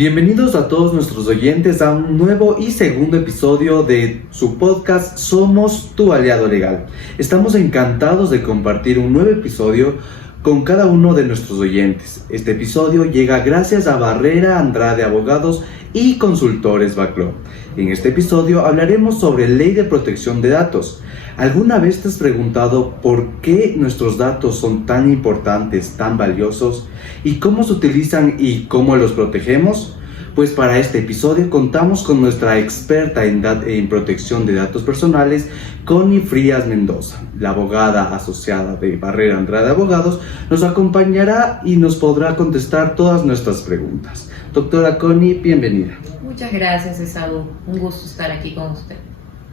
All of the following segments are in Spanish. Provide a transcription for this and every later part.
Bienvenidos a todos nuestros oyentes a un nuevo y segundo episodio de su podcast Somos tu aliado legal. Estamos encantados de compartir un nuevo episodio con cada uno de nuestros oyentes. Este episodio llega gracias a Barrera Andrade Abogados y Consultores Bacló. En este episodio hablaremos sobre Ley de Protección de Datos. ¿Alguna vez te has preguntado por qué nuestros datos son tan importantes, tan valiosos? ¿Y cómo se utilizan y cómo los protegemos? Pues para este episodio contamos con nuestra experta en protección de datos personales, Connie Frías Mendoza. La abogada asociada de Barrera Andrade Abogados nos acompañará y nos podrá contestar todas nuestras preguntas. Doctora Connie, bienvenida. Muchas gracias, Esaú. Un gusto estar aquí con usted.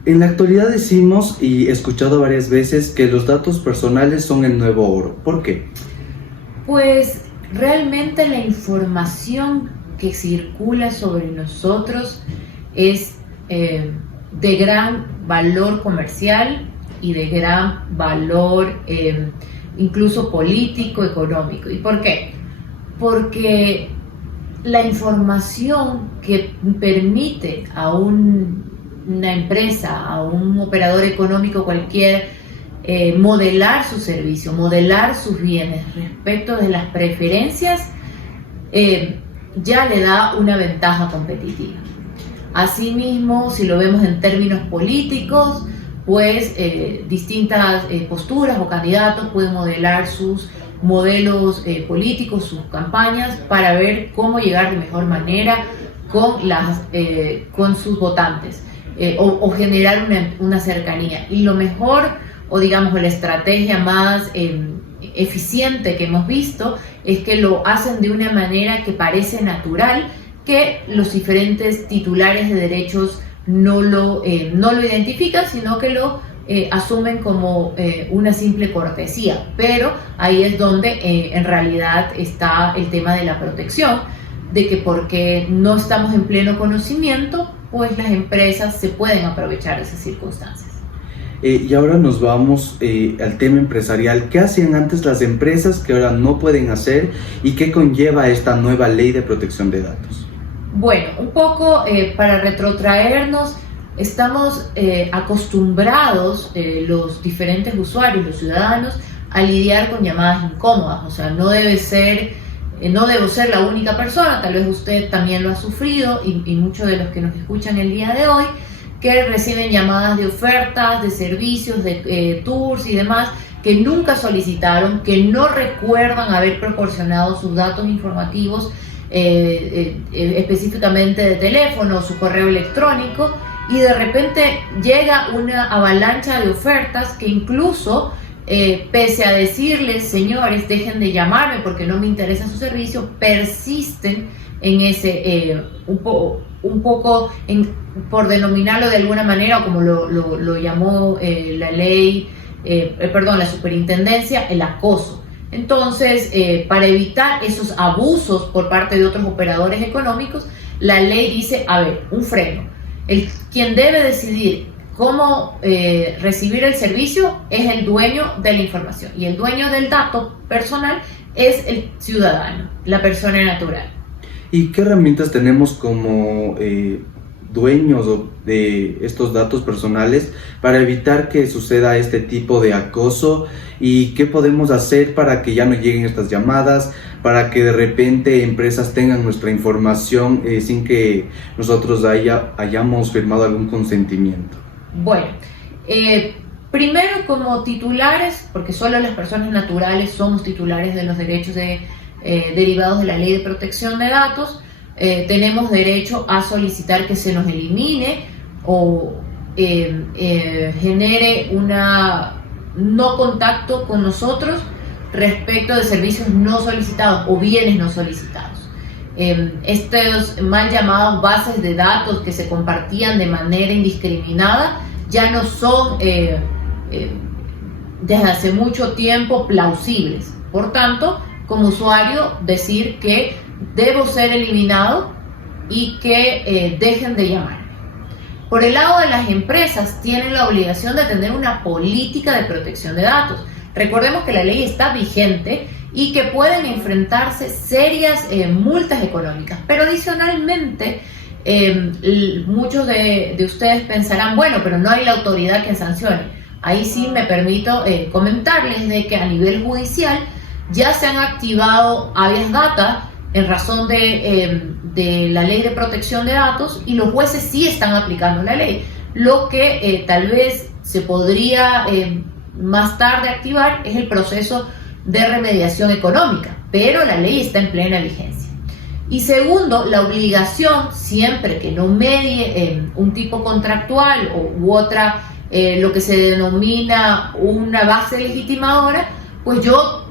En la actualidad decimos y he escuchado varias veces que los datos personales son el nuevo oro. ¿Por qué? Pues realmente la información que circula sobre nosotros es de gran valor comercial y de gran valor incluso político, económico. ¿Y por qué? Porque la información que permite a una empresa, a un operador económico cualquier, modelar su servicio, modelar sus bienes respecto de las preferencias, ya le da una ventaja competitiva. Asimismo, si lo vemos en términos políticos, pues distintas posturas o candidatos pueden modelar sus modelos políticos, sus campañas, para ver cómo llegar de mejor manera con sus votantes. O generar una cercanía. Y lo mejor, o digamos la estrategia más eficiente que hemos visto, es que lo hacen de una manera que parece natural, que los diferentes titulares de derechos no lo identifican, sino que lo asumen como una simple cortesía. Pero ahí es donde en realidad está el tema de la protección, de que porque no estamos en pleno conocimiento, pues las empresas se pueden aprovechar de esas circunstancias. Y ahora nos vamos al tema empresarial. ¿Qué hacían antes las empresas que ahora no pueden hacer y qué conlleva esta nueva ley de protección de datos? Bueno, un poco para retrotraernos, estamos acostumbrados los diferentes usuarios, los ciudadanos, a lidiar con llamadas incómodas. O sea, no debo ser la única persona, tal vez usted también lo ha sufrido y muchos de los que nos escuchan el día de hoy, que reciben llamadas de ofertas, de servicios, de tours y demás, que nunca solicitaron, que no recuerdan haber proporcionado sus datos informativos, específicamente de teléfono o su correo electrónico, y de repente llega una avalancha de ofertas que incluso pese a decirles, señores, dejen de llamarme porque no me interesa su servicio, persisten en ese, por denominarlo de alguna manera, o como lo llamó la superintendencia, el acoso. Entonces, para evitar esos abusos por parte de otros operadores económicos, la ley dice, a ver, un freno. Quien debe decidir cómo recibir el servicio es el dueño de la información, y el dueño del dato personal es el ciudadano, la persona natural. ¿Y qué herramientas tenemos como dueños de estos datos personales para evitar que suceda este tipo de acoso? ¿Y qué podemos hacer para que ya no lleguen estas llamadas, para que de repente empresas tengan nuestra información sin que nosotros hayamos firmado algún consentimiento? Bueno, primero, como titulares, porque solo las personas naturales somos titulares de los derechos derivados de la Ley de Protección de Datos, tenemos derecho a solicitar que se nos elimine o genere una no contacto con nosotros respecto de servicios no solicitados o bienes no solicitados. Estos mal llamados bases de datos que se compartían de manera indiscriminada ya no son desde hace mucho tiempo plausibles. Por tanto, como usuario, decir que debo ser eliminado y que dejen de llamarme. Por el lado de las empresas, tienen la obligación de tener una política de protección de datos. Recordemos que la ley está vigente y que pueden enfrentarse serias multas económicas. Pero adicionalmente, muchos de ustedes pensarán, bueno, pero no hay la autoridad que sancione. Ahí sí me permito comentarles de que a nivel judicial ya se han activado habeas data en razón de la ley de protección de datos, y los jueces sí están aplicando la ley. Lo que tal vez se podría más tarde activar es el proceso de remediación económica, pero la ley está en plena vigencia. Y segundo, la obligación, siempre que no medie un tipo contractual u otra, lo que se denomina una base legitimadora, pues yo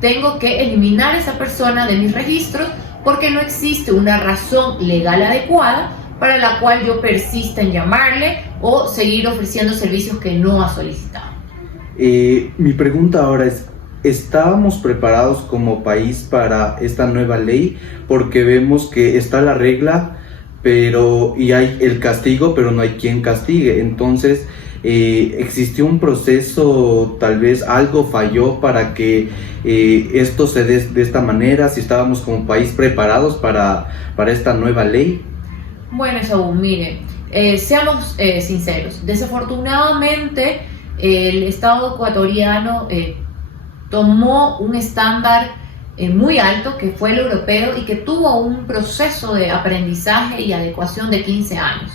tengo que eliminar a esa persona de mis registros porque no existe una razón legal adecuada para la cual yo persista en llamarle o seguir ofreciendo servicios que no ha solicitado. Mi pregunta ahora es, ¿estábamos preparados como país para esta nueva ley? Porque vemos que está la regla, y hay el castigo, pero no hay quien castigue. Entonces, existió un proceso, tal vez algo falló para que esto se dé de esta manera. Si estábamos como país preparados para esta nueva ley. Bueno, Saúl, mire, seamos sinceros. Desafortunadamente, el Estado ecuatoriano tomó un estándar muy alto, que fue el europeo, y que tuvo un proceso de aprendizaje y adecuación de 15 años.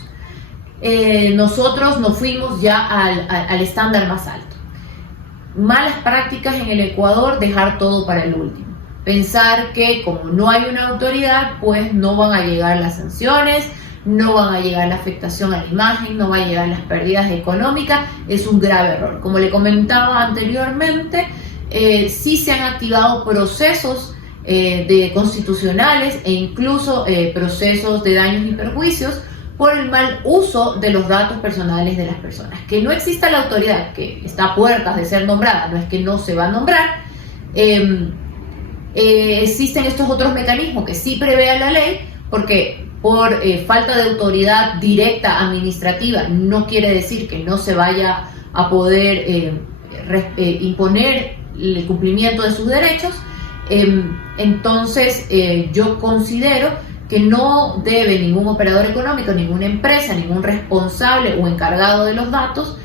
Nosotros nos fuimos ya al estándar más alto. Malas prácticas en el Ecuador, dejar todo para el último. Pensar que como no hay una autoridad, pues no van a llegar las sanciones, no van a llegar la afectación a la imagen, no van a llegar las pérdidas económicas, es un grave error. Como le comentaba anteriormente, sí se han activado procesos constitucionales e incluso procesos de daños y perjuicios por el mal uso de los datos personales de las personas. Que no exista la autoridad, que está a puertas de ser nombrada, no es que no se va a nombrar, existen estos otros mecanismos que sí prevé la ley, porque por falta de autoridad directa administrativa no quiere decir que no se vaya a poder imponer el cumplimiento de sus derechos. Entonces yo considero que no debe ningún operador económico, ninguna empresa, ningún responsable o encargado de los datos,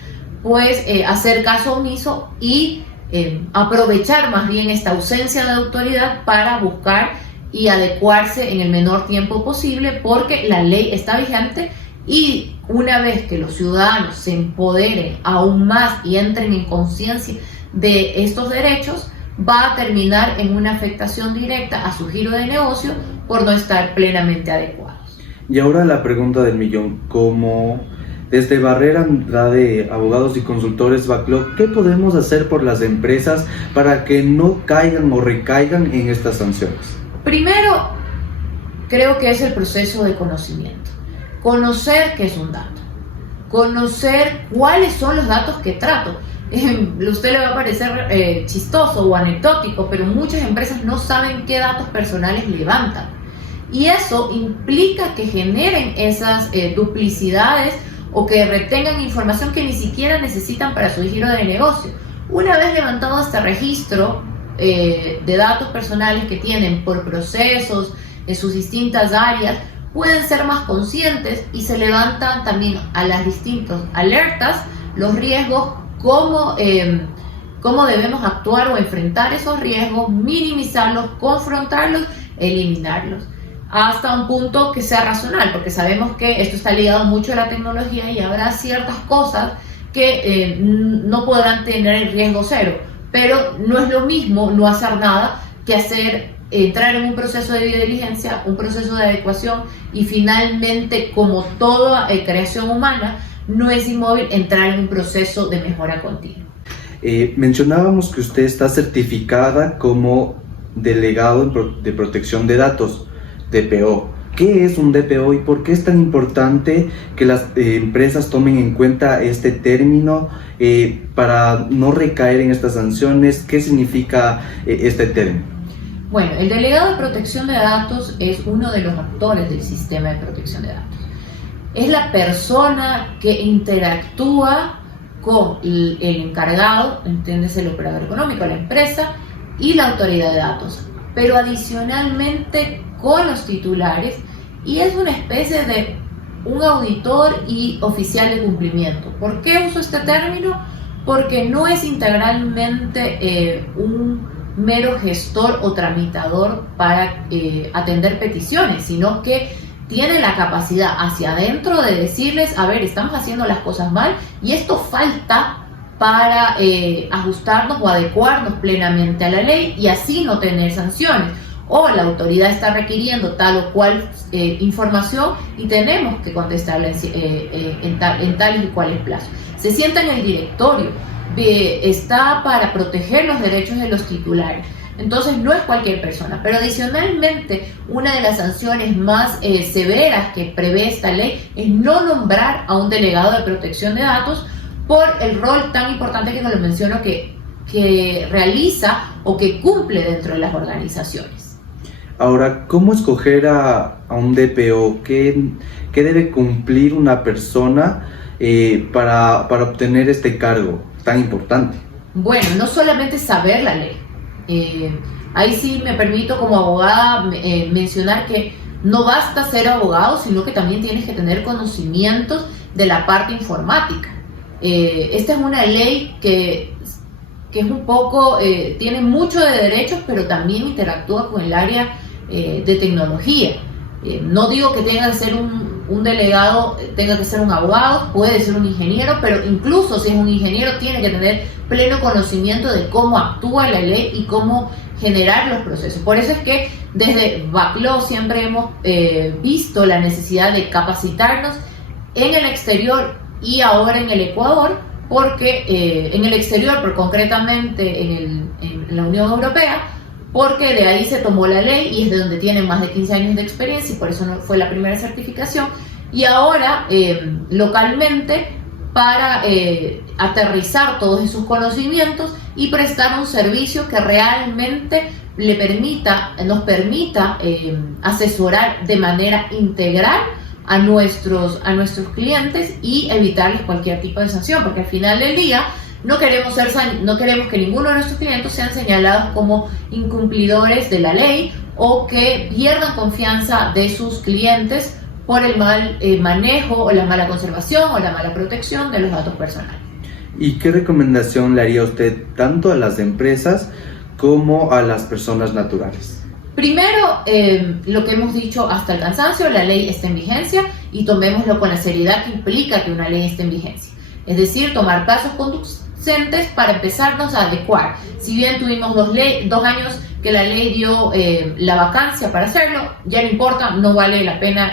pues hacer caso omiso y aprovechar más bien esta ausencia de autoridad para buscar y adecuarse en el menor tiempo posible, porque la ley está vigente, y una vez que los ciudadanos se empoderen aún más y entren en conciencia de estos derechos, va a terminar en una afectación directa a su giro de negocio por no estar plenamente adecuados. Y ahora la pregunta del millón, como desde Barrera Andrade, abogados y consultores Backlog, ¿qué podemos hacer por las empresas para que no caigan o recaigan en estas sanciones? Primero, creo que es el proceso de conocimiento. Conocer qué es un dato, conocer cuáles son los datos que trato. Usted le va a parecer chistoso o anecdótico, pero muchas empresas no saben qué datos personales levantan. Y eso implica que generen esas duplicidades o que retengan información que ni siquiera necesitan para su giro de negocio. Una vez levantado este registro de datos personales que tienen por procesos en sus distintas áreas, pueden ser más conscientes y se levantan también a las distintas alertas los riesgos, cómo debemos actuar o enfrentar esos riesgos, minimizarlos, confrontarlos, eliminarlos, hasta un punto que sea racional, porque sabemos que esto está ligado mucho a la tecnología y habrá ciertas cosas que no podrán tener el riesgo cero, pero no es lo mismo no hacer nada que entrar en un proceso de diligencia, un proceso de adecuación, y finalmente, como toda creación humana, no es inmóvil, entrar en un proceso de mejora continua. Mencionábamos que usted está certificada como delegado de protección de datos, DPO. ¿Qué es un DPO y por qué es tan importante que las empresas tomen en cuenta este término para no recaer en estas sanciones? ¿Qué significa este término? Bueno, el delegado de protección de datos es uno de los actores del sistema de protección de datos. Es la persona que interactúa con el encargado, entiéndese el operador económico, la empresa, y la autoridad de datos, pero adicionalmente con los titulares, y es una especie de un auditor y oficial de cumplimiento. ¿Por qué uso este término? Porque no es integralmente un mero gestor o tramitador para atender peticiones, sino que tiene la capacidad hacia adentro de decirles, a ver, estamos haciendo las cosas mal y esto falta para ajustarnos o adecuarnos plenamente a la ley y así no tener sanciones. O la autoridad está requiriendo tal o cual información y tenemos que contestarla en tales y cuales plazos. Se sienta en el directorio, está para proteger los derechos de los titulares. Entonces no es cualquier persona, pero adicionalmente una de las sanciones más severas que prevé esta ley es no nombrar a un delegado de protección de datos por el rol tan importante que nos lo menciono que realiza o que cumple dentro de las organizaciones. Ahora, ¿cómo escoger a un DPO? ¿Qué debe cumplir una persona para obtener este cargo tan importante? Bueno, no solamente saber la ley. Ahí sí me permito como abogada mencionar que no basta ser abogado, sino que también tienes que tener conocimientos de la parte informática. Esta es una ley que es un poco, tiene mucho de derechos, pero también interactúa con el área de tecnología. No digo que tenga que ser un delegado, tenga que ser un abogado, puede ser un ingeniero, pero incluso si es un ingeniero tiene que tener pleno conocimiento de cómo actúa la ley y cómo generar los procesos. Por eso es que desde BACLO siempre hemos visto la necesidad de capacitarnos en el exterior y ahora en el Ecuador, porque en el exterior, pero concretamente en la Unión Europea, porque de ahí se tomó la ley y es de donde tienen más de 15 años de experiencia y por eso no fue la primera certificación, y ahora localmente para aterrizar todos esos conocimientos y prestar un servicio que realmente nos permita asesorar de manera integral a nuestros clientes y evitarles cualquier tipo de sanción, porque al final del día no queremos que ninguno de nuestros clientes sean señalados como incumplidores de la ley o que pierdan confianza de sus clientes por el mal manejo o la mala conservación o la mala protección de los datos personales. ¿Y qué recomendación le haría usted tanto a las empresas como a las personas naturales? Primero, lo que hemos dicho hasta el cansancio, la ley está en vigencia y tomémoslo con la seriedad que implica que una ley esté en vigencia. Es decir, tomar pasos conducentes para empezarnos a adecuar. Si bien tuvimos 2 años que la ley dio la vacancia para hacerlo, ya no importa, no vale la pena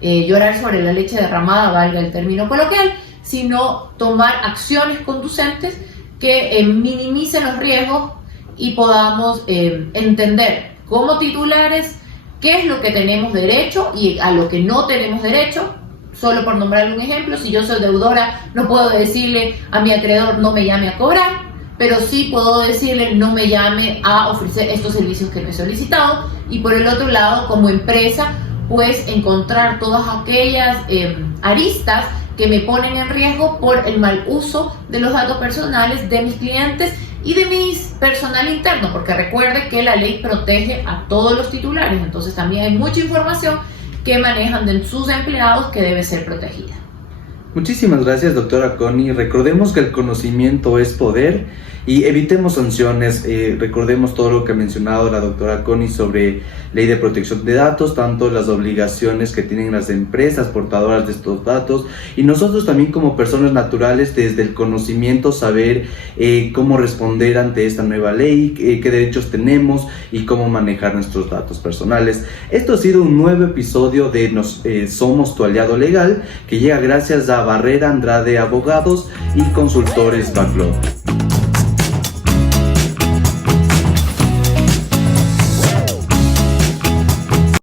llorar sobre la leche derramada, valga el término coloquial, sino tomar acciones conducentes que minimicen los riesgos y podamos entender como titulares qué es lo que tenemos derecho y a lo que no tenemos derecho. Solo por nombrarle un ejemplo, si yo soy deudora, no puedo decirle a mi acreedor no me llame a cobrar, pero sí puedo decirle no me llame a ofrecer estos servicios que no he solicitado. Y por el otro lado, como empresa, pues encontrar todas aquellas aristas que me ponen en riesgo por el mal uso de los datos personales de mis clientes y de mi personal interno, porque recuerde que la ley protege a todos los titulares, entonces también hay mucha información que manejan de sus empleados que debe ser protegida. Muchísimas gracias, doctora Connie. Recordemos que el conocimiento es poder y evitemos sanciones. Recordemos todo lo que ha mencionado la doctora Connie sobre ley de protección de datos, tanto las obligaciones que tienen las empresas portadoras de estos datos y nosotros también como personas naturales, desde el conocimiento saber cómo responder ante esta nueva ley, qué derechos tenemos y cómo manejar nuestros datos personales. Esto ha sido un nuevo episodio de Somos tu aliado legal, que llega gracias a Barrera Andrade Abogados y Consultores BACLO.